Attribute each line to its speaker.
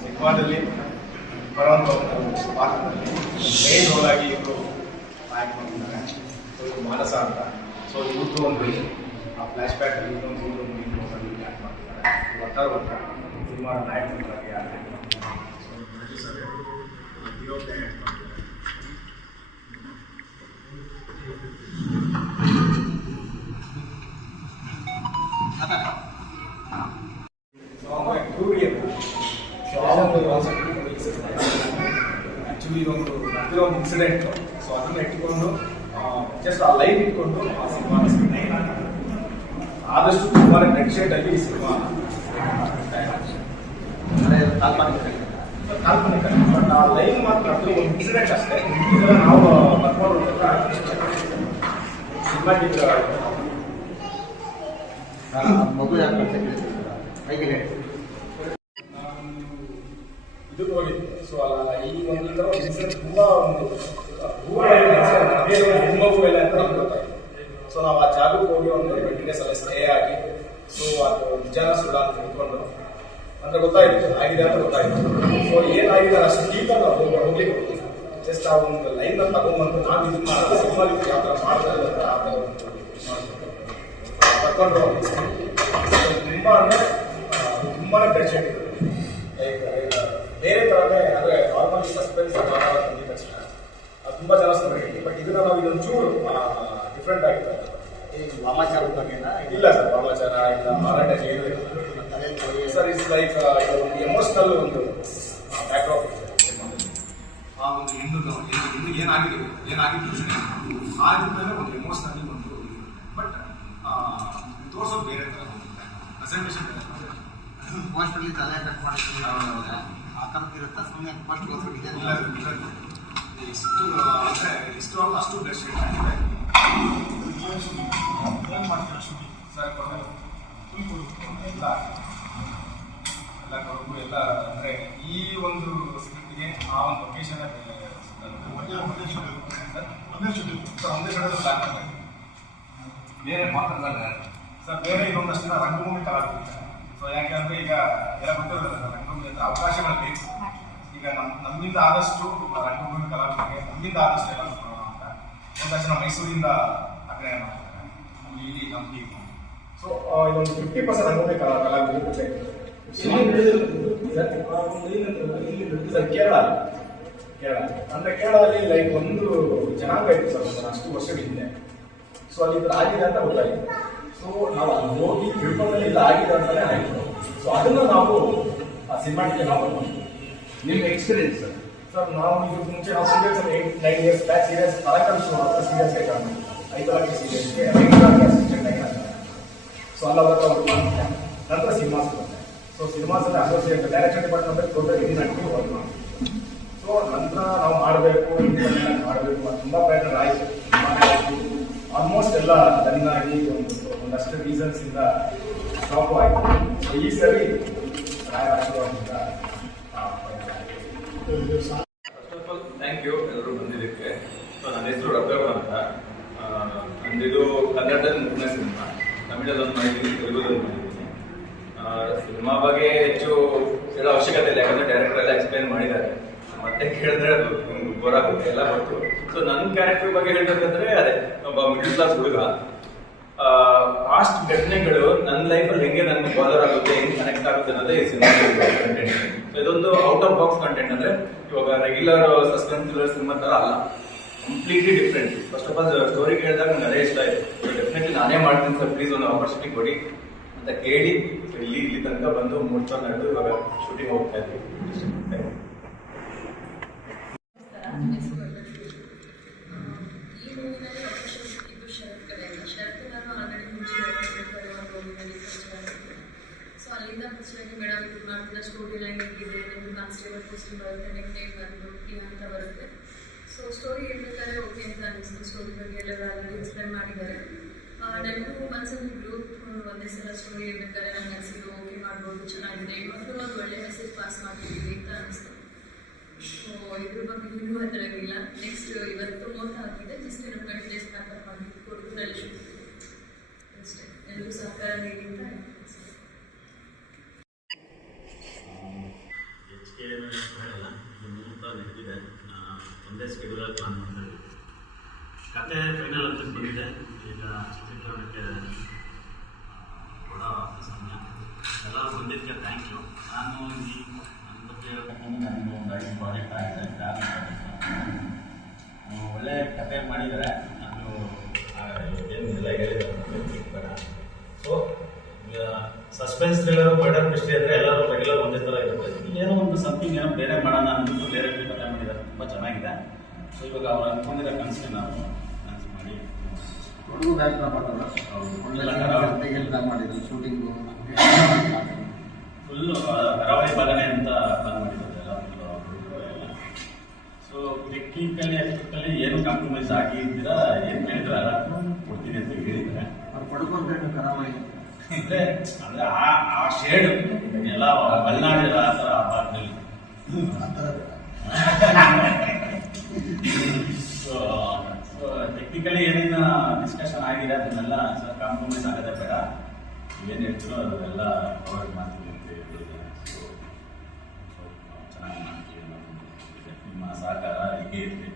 Speaker 1: ಸಿನಿಮಾದಲ್ಲಿ ಬರುವಂಥ ಒಂದು ಪಾತ್ರದಲ್ಲಿ ಮೇನ್ ರೋಲ್ ಆಗಿ ಇವರು ಆ್ಯಕ್ಟ್ ಮಾಡಿದ್ದಾರೆ ಸೊ ಇದು ಮಾನಸ ಅಂತ ಸೊ ಇವ್ರದ್ದು ಒಂದು ಆ ಫ್ಲ್ಯಾಶ್ ಬ್ಯಾಕ್ ಇನ್ನೊಂದು ಇವರು ಒಂದು ಆ್ಯಕ್ಟ್ ಮಾಡ್ತಿದ್ದಾರೆ ಒಟ್ಟಾರೆ ಒಟ್ಟ ಸಿನಿಮಾ ನಾಯಕರಾಗಿ ಆ್ಯಕ್ಟ್ ಮಾಡ್ತಿದ್ದಾರೆ ಸೊ ಪ್ರೊಡ್ಯೂಸರ್ ಹೀರೋಗೆ ಆ್ಯಕ್ಟ್ ಮಾಡ್ತಿದ್ದಾರೆ ಕ್ಯೂರಿಯನ್ ಆ್ಯಕ್ಚುಲಿ ಒಂದು ನಡೆದಿರೋ ಒಂದು ಇನ್ಸಿಡೆಂಟ್. ಸೊ ಅದನ್ನ ಇಟ್ಕೊಂಡು ಜಸ್ಟ್ ಆ ಲೈನ್ ಇಟ್ಕೊಂಡು ಆ ಸಿನಿಮಾ ಆದಷ್ಟು ಸುಮಾರು ನೆಟ್ ಶೇಡ್ ಅಲ್ಲಿ ಈ ಸಿನಿಮಾ ಕಾಲ್ಪನಿಕ ಬಟ್ ಆ ಲೈನ್ ಮಾತ್ರ ಒಂದು ಇನ್ಸಿಡೆಂಟ್ ಅಷ್ಟೇ. ನಾವು ಬರ್ಕೊಂಡು ಸಿನಿಮಾ
Speaker 2: ಮಗು ಯಾಕೆ ಹೇಗೆ
Speaker 1: ಸೊ ಅಲ್ಲ ಈ ಒಂದು ಥರ ತುಂಬಾ ಒಂದು ಅಂತ ನಮ್ಗೆ ಸೊ ನಾವು ಆ ಜಾಗಕ್ಕೆ ಹೋಗಿ ಒಂದು ಟ್ವೆಂಟಿ ಡೇಸ್ ಅಲ್ಲಿ ಸ್ಟೇ ಆಗಿ ಸೊ ಅದು ನಿಜಾನ ಸುಳ್ಳ ಅಂತ ತಿಳ್ಕೊಂಡು ಅಂದ್ರೆ ಗೊತ್ತಾಯ್ತು ಆಗಿದೆ ಅಂತ ಗೊತ್ತಾಯ್ತು. ಸೊ ಏನಾಗಿದೆ ಅಷ್ಟು ಡೀಪಾಗಿ ನಾವು ಹೋಗಿ ಹೋಗ್ಲಿಕ್ಕೆ ಹೋಗಿಲ್ಲ ಜಸ್ಟ್ ಆ ಒಂದು ಲೈನ್ ತಗೊಂಡ್ಬಂದು ನಾವು ಇದು ಮಾಡಿದ್ರೆ ಸಿನಿಮಾಲಿ ಯಾವ ಥರ ಮಾಡ್ತಾರೆ ಅಂತ ಆ ಥರ ಒಂದು ಬರ್ಕೊಂಡು ತುಂಬಾ ಅಂದರೆ ತುಂಬಾ ಟೆನ್ಷನ್ ಇದೆ ಲೈಕ್ ಬೇರೆ ಥರನೇ ಅಂದರೆ ನಾರ್ಮಲ್ ಸಸ್ಪೆನ್ಸ್ ಬಂದಿದ್ದ ತಕ್ಷಣ ಅದು ತುಂಬ ಜನ ಸಮಯ ಬಟ್ ಇದನ್ನ ನಾವು ಇದೊಂಚೂರು ಡಿಫ್ರೆಂಟ್ ಆಗಿದೆ
Speaker 2: ಈ ವಾಮಾಚಾರದ ಬಗ್ಗೆನ
Speaker 1: ಇಲ್ಲ ಸರ್ ವಾಮಾಚಾರ ಇಲ್ಲ ಮಾರಾಟ ಏನು ಇಲ್ಲ. ಸರ್ ಇಸ್ ಲೈಕ್ ಇದು ಒಂದು ಎಮೋಷನಲ್ ಒಂದು ಬ್ಯಾಕ್ಡ್ರಾಪ್ ಆ ಒಂದು ಹೆಣ್ಣು ಹೆಣ್ಣು ಏನಾಗಿದೆ? ಆಗಿದ್ಮೇಲೆ ಒಂದು ಎಮೋಷನಲಿ ಒಂದು ಬಟ್ ತೋರಿಸೋದು ಬೇರೆ ಥರ ಪ್ರೆಸೆಂಟೇಷನ್
Speaker 2: ತಲೆ ಕಟ್ ಮಾಡಿ ಇರುತ್ತಾ? ಸುಮ್ಮನೆ ಫಸ್ಟ್ ಹೋಗ್ಬಿಟ್ಟಿದೆ.
Speaker 1: ಎಷ್ಟು ಅಂದರೆ ಎಷ್ಟು ಅಲ್ಲ ಅಷ್ಟು ಬೆಸ್ಟ್ ಆಗಿದೆ. ಫೋನ್ ಮಾಡ್ತಾರೆ ಸರ್ ಕೊಡೋದು ಫುಲ್ ಕೊಡು. ಎಲ್ಲ. ಎಲ್ಲ ಎಲ್ಲ ಅಂದರೆ ಈ ಒಂದು ಸ್ಕ್ರಿಪ್ಟ್ಗೆ ಆ ಒಂದು ಲೊಕೇಶನ್ ಸರ್ ಒಂದೇ ಕಡೆ ಬೇರೆ ಮಾತಾಡ್ತಾರೆ ಸರ್. ಬೇರೆ ಇನ್ನೊಂದಷ್ಟು ಜನ ರಂಗಭೂಮಿ ಕಲಾಕೃತಿ ಸೊ ಯಾಕೆಂದ್ರೆ ಈಗ ಎಲ್ಲ ಗೊತ್ತಿರೋದಿಲ್ಲ ಅವಕಾಶಗಳು ಬೇಕು ಈಗ ನಮ್ಮ ನಮ್ಮಿಂದ ಆದಷ್ಟು ರಂಗಭೂಮಿ ಕಲಾವಿದರಿಗೆ ನಮ್ಮಿಂದ ಆದಷ್ಟು ಎಲ್ಲ ಅಂತ. ಒಂದು ತಕ್ಷಣ ಮೈಸೂರಿಂದ ಅಗ್ರಹ ಮಾಡ್ತಾರೆ. ಇಲ್ಲಿ ನಮ್ಮ ಟೀಮ್ ಸೊ ಇದೊಂದು ಫಿಫ್ಟಿ ಪರ್ಸೆಂಟ್ ರಂಗಭೂಮಿ ಕಲಾ ಕಲಾವಿದರು ಸರ್ ಕೇರಳ. ಕೇರಳ. ಅಂದ್ರೆ ಕೇರಳದಲ್ಲಿ ಲೈಕ್ ಒಂದು ಜನಾಂಗ ಇತ್ತು ಸರ್ ಅಷ್ಟು ವರ್ಷಗಳಿಂದ ಸೊ ಅಲ್ಲಿ ಆಗಿದೆ ಅಂತ ಗೊತ್ತಾಗಿದೆ ಸೊ ನಾವು ಅಲ್ಲಿ ಹೋಗಿ ತಿಳ್ಕೊಂಡಲ್ಲಿ ಆಗಿದೆ ಅಂತಾನೆ ಆಯ್ತು. ಸೊ ಅದನ್ನ ನಾವು ಸಿನಿಮಾಟಿಗೆ ನಾವು
Speaker 2: ನಿಮ್ಮ ಎಕ್ಸ್ಪೀರಿಯನ್ಸ್ ಸರ್?
Speaker 1: ಸರ್, ನಾವು ಇದು ಮುಂಚೆ ನಾವು serials eight nine years back serials ಪರಾಕ್ರಮ ಶೋ ಅಂತ ಸೀರಿಯಲ್ಸ್ ಬೇಕಾದ್ರೆ ಐದು ಸೀರಿಯಲ್ಸ್ಗೆ ಅಸಿಸ್ಟೆಂಟ್ ಆಗಿ ಸೊ ಅಲ್ಲ ಅವರ ವರ್ಕ್ ಮಾಡ್ತೀನಿ ನಂತರ ಸಿನಿಮಾಸ್ ಬಂದೆ. ಸೊ ಸಿನಿಮಾಸಲ್ಲಿ ಅಸೋಸಿಯೇಟ್ ಡೈರೆಕ್ಷನ್ ಡಿಪಾರ್ಟ್ಮೆಂಟ್ ಟೋಟಲ್ ಇಡೀ ನನಗೆ ವರ್ಕ್ ಮಾಡ್ತೀನಿ ಸೊ ನಂತರ ನಾವು ಮಾಡಬೇಕು ಮಾಡಬೇಕು ಅಂತ ತುಂಬ ಪ್ರಯತ್ನ ಆಯಿತು. ಆಲ್ಮೋಸ್ಟ್ ಎಲ್ಲ ಡನ್ ಆಗಿ ಒಂದು ಒಂದಷ್ಟು ರೀಸನ್ಸ್ ಇಂದ ಸ್ಟಾಪ್ ಆಯಿತು. ಈ ಸರಿ
Speaker 3: first of all thank you ಎಲ್ಲರೂ ಬಂದಿದ್ದಕ್ಕೆ. ಸೊ ನನ್ನ ಹೆಸರು ರಘುವರ್ ಅಂತ. ನಂದಿದು ಕನ್ನಡದಲ್ಲಿ ಮೂರನೇ ಸಿನಿಮಾ. ತಮಿಳಲ್ಲಿ ಮಾಡಿದ್ದೀನಿ ತೆಲುಗುದಲ್ಲಿ ಮಾಡಿದ್ದೀನಿ ಸಿನಿಮಾ ಬಗ್ಗೆ ಹೆಚ್ಚು ಹೇಳೋ ಅವಶ್ಯಕತೆ ಇಲ್ಲ. ಯಾಕಂದ್ರೆ ಡೈರೆಕ್ಟರ್ ಎಲ್ಲ ಎಕ್ಸ್ಪ್ಲೈನ್ ಮಾಡಿದ್ದಾರೆ. ಮತ್ತೆ ಕೇಳಿದ್ರೆ ಅದು ಬೋರ್ ಆಗುತ್ತೆ. ಎಲ್ಲ ಗೊತ್ತು ಸೊ ನನ್ನ ಕ್ಯಾರೆಕ್ಟರ್ ಬಗ್ಗೆ ಹೇಳ್ಬೇಕಂದ್ರೆ, ಅದೇ, ಒಬ್ಬ ಮಿಡಲ್ ಕ್ಲಾಸ್ ಹುಡುಗ. ಪಾಸ್ಟ್ ಘಟನೆಗಳು ನನ್ನ ಲೈಫಲ್ಲಿ ಹೆಂಗೆ ನನ್ಗೆ ಬಾದರ್ ಆಗುತ್ತೆ, ಹೆಂಗೆ ಕನೆಕ್ಟ್ ಆಗುತ್ತೆ ಅನ್ನೋದೇ ಈ ಸಿನಿಮಾ ಕಂಟೆಂಟ್ ಇದೊಂದು ಔಟ್ ಆಫ್ ಬಾಕ್ಸ್ ಕಂಟೆಂಟ್ ಅಂದ್ರೆ ಇವಾಗ ರೆಗ್ಯುಲರ್ ಸಸ್ಪೆನ್ಸ್ ಥ್ರಿಲ್ಲರ್ ಸಿನಿಮಾ ತರ ಅಲ್ಲ. Completely different first of all story ಕೇಳಿದಾಗ ನರೇಶ್ ಅದೇ ಇಷ್ಟ ಡೆಫಿನೆಟ್ಲಿ ನಾನೇ ಮಾಡ್ತೀನಿ ಸರ್ ಪ್ಲೀಸ್ ಒಂದು ಆಪರ್ಚುನಿಟಿ ಕೊಡಿ. ಅಂತ ಕೇಳಿ, ಇಲ್ಲಿ ಇಲ್ಲಿ ತನಕ ಬಂದು ಮೂರು ಸಾವಿರ ನಡೆದು ಇವಾಗ ಶೂಟಿಂಗ್ ಹೋಗ್ತಾ ಇದ್ವಿ.
Speaker 4: ಬರುತ್ತೆ ನೆಕ್ಸ್ಟ್ ಡೇಟ್ ಬಂದು ಈ ಅಂತ ಬರುತ್ತೆ ಸೊ ಸ್ಟೋರಿ ಹೇಳ್ಬೇಕಾದ್ರೆ ಓಕೆ ಅಂತ ಅನಿಸ್ತು. ಸ್ಟೋರಿ ಬಗ್ಗೆ ಎಲ್ಲ ಆಲ್ರೆಡಿ ಎಕ್ಸ್ಪ್ಲೇನ್ ಮಾಡಿದ್ದಾರೆ. ನನಗೂ ಮನಸ್ಸಲ್ಲಿ ಗ್ರೂಪ್ ಒಂದೇ ಸಲ ಸ್ಟೋರಿ ಹೇಳ್ಬೇಕಾದ್ರೆ ನನಗೆ ಅನಿಸಿದ್ದು ಓಕೆ ಮಾಡ್ಬೋದು, ಚೆನ್ನಾಗಿದೆ. ಇವತ್ತು ಒಂದು ಒಳ್ಳೆ ಮೆಸೇಜ್ ಪಾಸ್ ಮಾಡ್ತಿದ್ದೀವಿ ಅಂತ ಅನಿಸ್ತು. ಸೊ ಇದ್ರ ಬಗ್ಗೆ ಇನ್ನೂ ಮಾತಾಡೋಂಗಿಲ್ಲ ನೆಕ್ಸ್ಟ್ ಇವತ್ತು ಮೋಸ ಆಗಿದೆ ಜಸ್ಟ್ ಟ್ವೆಂಟಿ ಡೇಸ್ ಪ್ಯಾಕಪ್ ಮಾಡಿ ಅಷ್ಟೇ. ಎಲ್ಲರೂ ಸಹಕಾರ ನೀಡಿ ಅಂತ
Speaker 5: ಹೇಳೋಕೆ ಪ್ಲಾನ್ ಮಾಡ್ತಾ ಇದ್ದೀವಿ ಕತೆ ಫೈನಲ್ ಅಂತ ಬಂದಿದೆ. ಈಗ ಚಿತ್ರೀಕರಣಕ್ಕೆ ಕೊಡೋ ಸಮಯ. ಎಲ್ಲರೂ ಬಂದಿದ್ದಕ್ಕೆ ಥ್ಯಾಂಕ್ ಯು ನಾನು ಈ ನನ್ನ ಬಗ್ಗೆ ನನಗೆ ಒಂದು ಐದು ಪ್ರಾಜೆಕ್ಟ್ ಆಗಿದೆ ಒಳ್ಳೆ ಕತೆ ಮಾಡಿದರೆ ನಾನು ಏನಿಲ್ಲ ಹೇಳಿದ್ದಾರೆ ಬೇಡ so suspense thriller murder mystery ಅಂದರೆ ಎಲ್ಲರೂ ರೆಗ್ಯುಲರ್ ಒಂದೇ ಥರ ಇರುತ್ತೆ ಏನೋ ಒಂದು ಸಮಥಿಂಗ್ ಏನೋ ಬೇರೆ ಮಾಡೋಣ ಅಂದ್ಬಿಟ್ಟು ಬೇರೆ ಕತೆ ಮಾಡಿದ್ದಾರೆ ತುಂಬ ಚೆನ್ನಾಗಿದೆ. ಸೊ ಇವಾಗ ಅವ್ರು ಅಂದ್ಕೊಂಡಿರೋ ಕನಸಿಗೆ ನಾವು ಕನಸು ಮಾಡಿ.
Speaker 2: ಹುಡುಗ ಮಾಡೋದು. ಒಳ್ಳೆ ಮಾಡಿದ್ರು ಶೂಟಿಂಗು
Speaker 5: ಫುಲ್ಲು ಕರಾವಳಿ ಬಾಗನೆ ಅಂತ ಪ್ಲಾನ್ ಮಾಡಿದ್ದಾರೆ ಎಲ್ಲ ಸೊ ಟೆಕ್ನಿಕಲಿ ಎಲೆಕ್ಟ್ರಿಕಲಿ ಏನು ಕಾಂಪ್ರಮೈಸ್ ಆಗಿದ್ದೀರಾ? ಏನು ಹೇಳಿದ್ರೆ? ಎಲ್ಲ ಕೊಡ್ತೀನಿ ಅಂತ ಹೇಳಿದ್ರೆ
Speaker 2: ಅವ್ರು ಪಡ್ಕೊಂಡು ಕರಾವಳಿ.
Speaker 5: ಅಂದ್ರೆ ಅಂದ್ರೆ ಆ ಆ ಶೇಡ್ ಎಲ್ಲ ಮಲೆನಾಡು ಆ ಥರ ಆ ಭಾಗದಲ್ಲಿ.
Speaker 2: ಆ ಥರ
Speaker 5: ಸೊ ಟೆಕ್ನಿಕಲಿ ಏನೇನು ಡಿಸ್ಕಷನ್ ಆಗಿದೆ ಅದನ್ನೆಲ್ಲ ಸರ್ ಕಾಂಪ್ರಮೈಸ್ ಆಗದೆ ಬೇಡ. ಏನು ಹೇಳ್ತೀರೋ ಅದನ್ನೆಲ್ಲ ಪ್ರೊವೈಡ್ ಮಾಡ್ತೀವಿ ಅಂತ ಹೇಳಿದ್ದಾರೆ ಸೊ ಚೆನ್ನಾಗಿ ಮಾಡ್ತೀವಿ ಅನ್ನೋದು. ನಿಮ್ಮ ಸಹಕಾರ ಹೀಗೆ ಇರಲಿ.